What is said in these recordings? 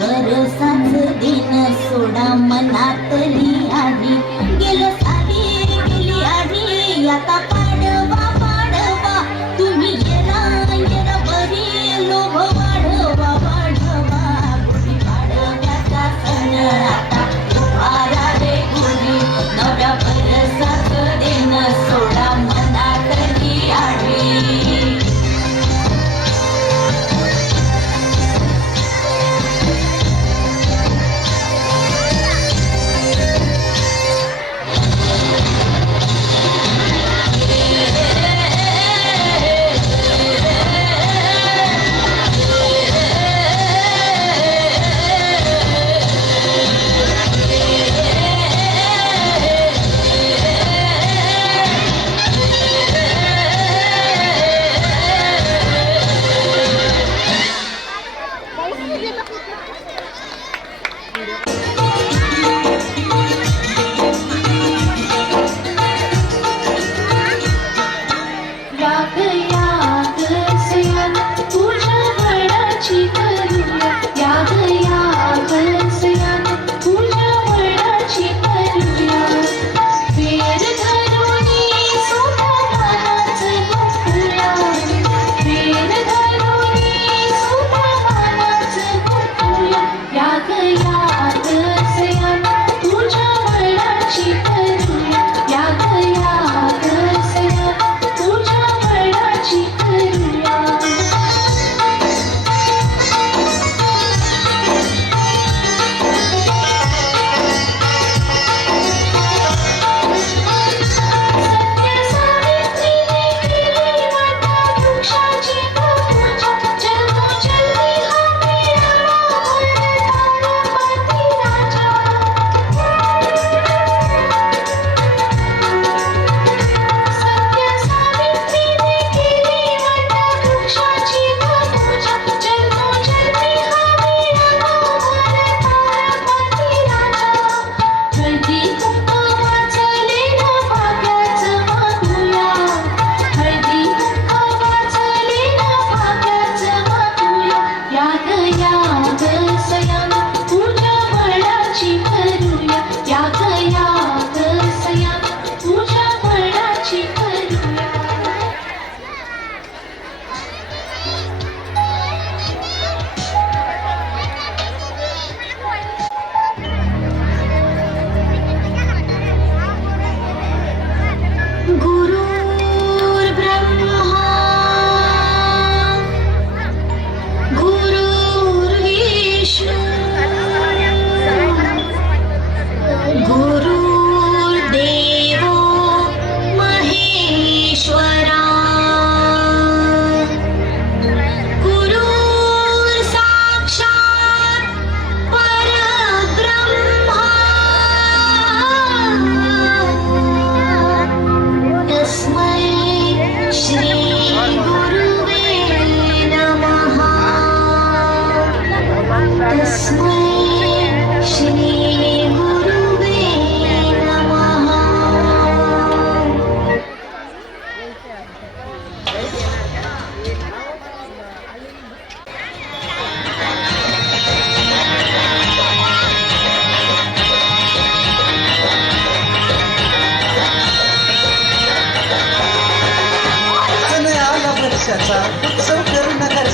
भरसाच दिन सोडा मनातली.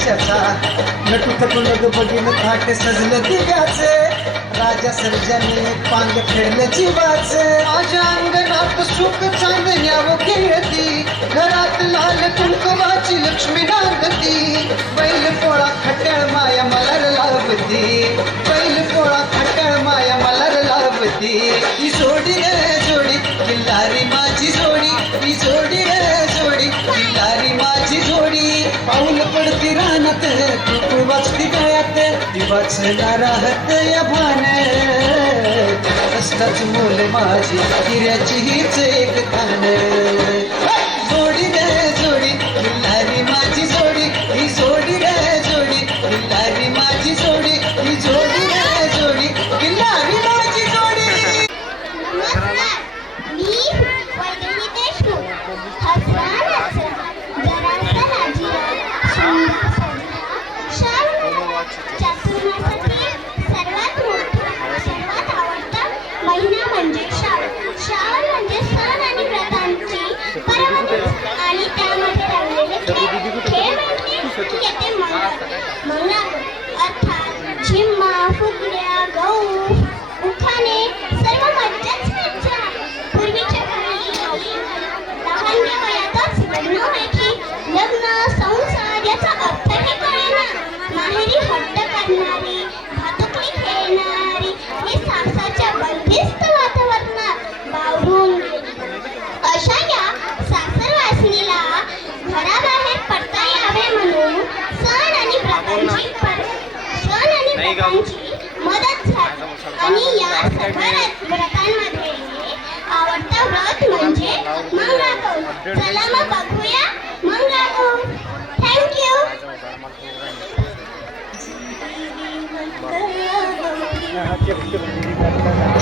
जगात नटुक लग बघीन थाट सजलं दिव्याचे. राजा सर्जाने पांग खेळलं जीवाचे. माझ्या अंगणात सुख चांदण्याव खेळती घरात लाल कुंकवाची लक्ष्मी नांदती बैल पोळा खट्याळ माया मला लावती. बैल पोळा खट्याळ माया मला लावती. ही सोड़ी रे जोडी किल्लारी माझी जोडी ही जोडी चढती राहते तू वाचती गळ्यात ती वाचला राहते या भाने. असताच मुल माझी हिऱ्याची हीच एक खाणे منار أتعجم فقر يا قوم सर्वांची मदत झाली आणि या सकारात्मक व्रतांमध्ये आवडता व्रत म्हणजे मंगळागौर. चला मग बघूया मंगळागौर. थँक्यू Yeah,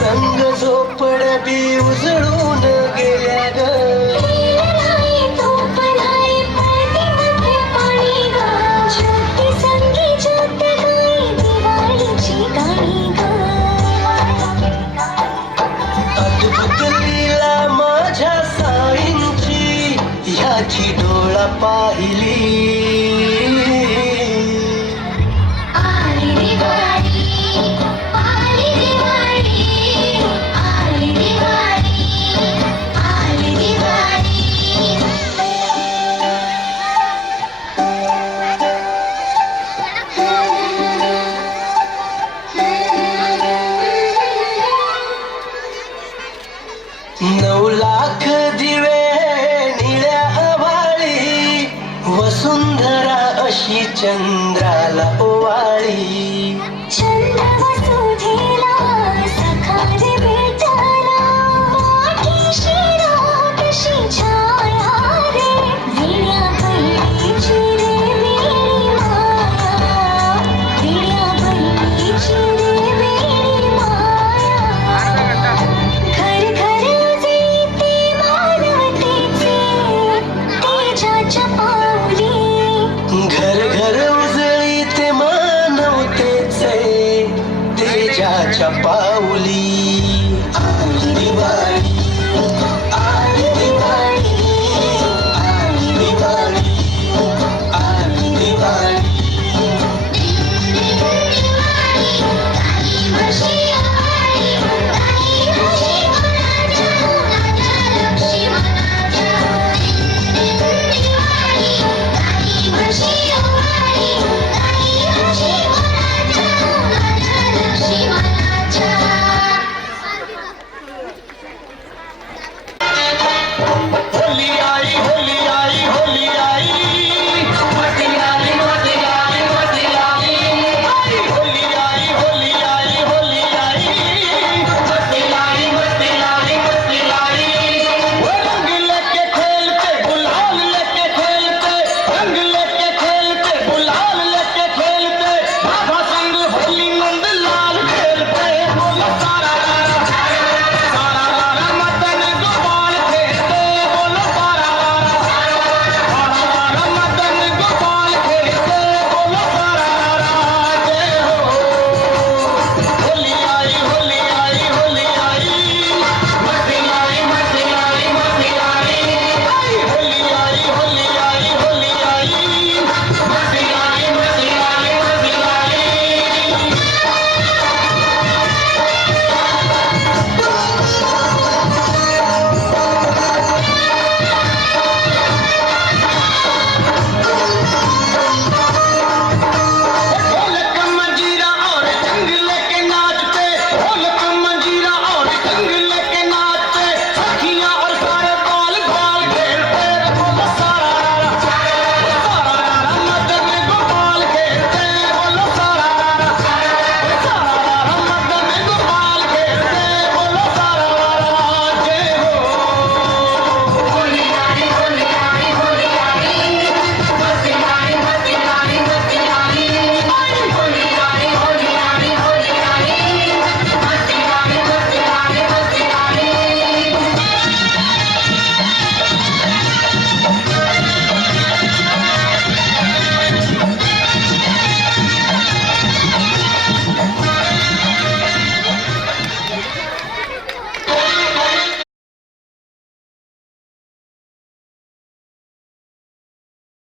संग झोपड बी उजळून गेल्या ग. चंद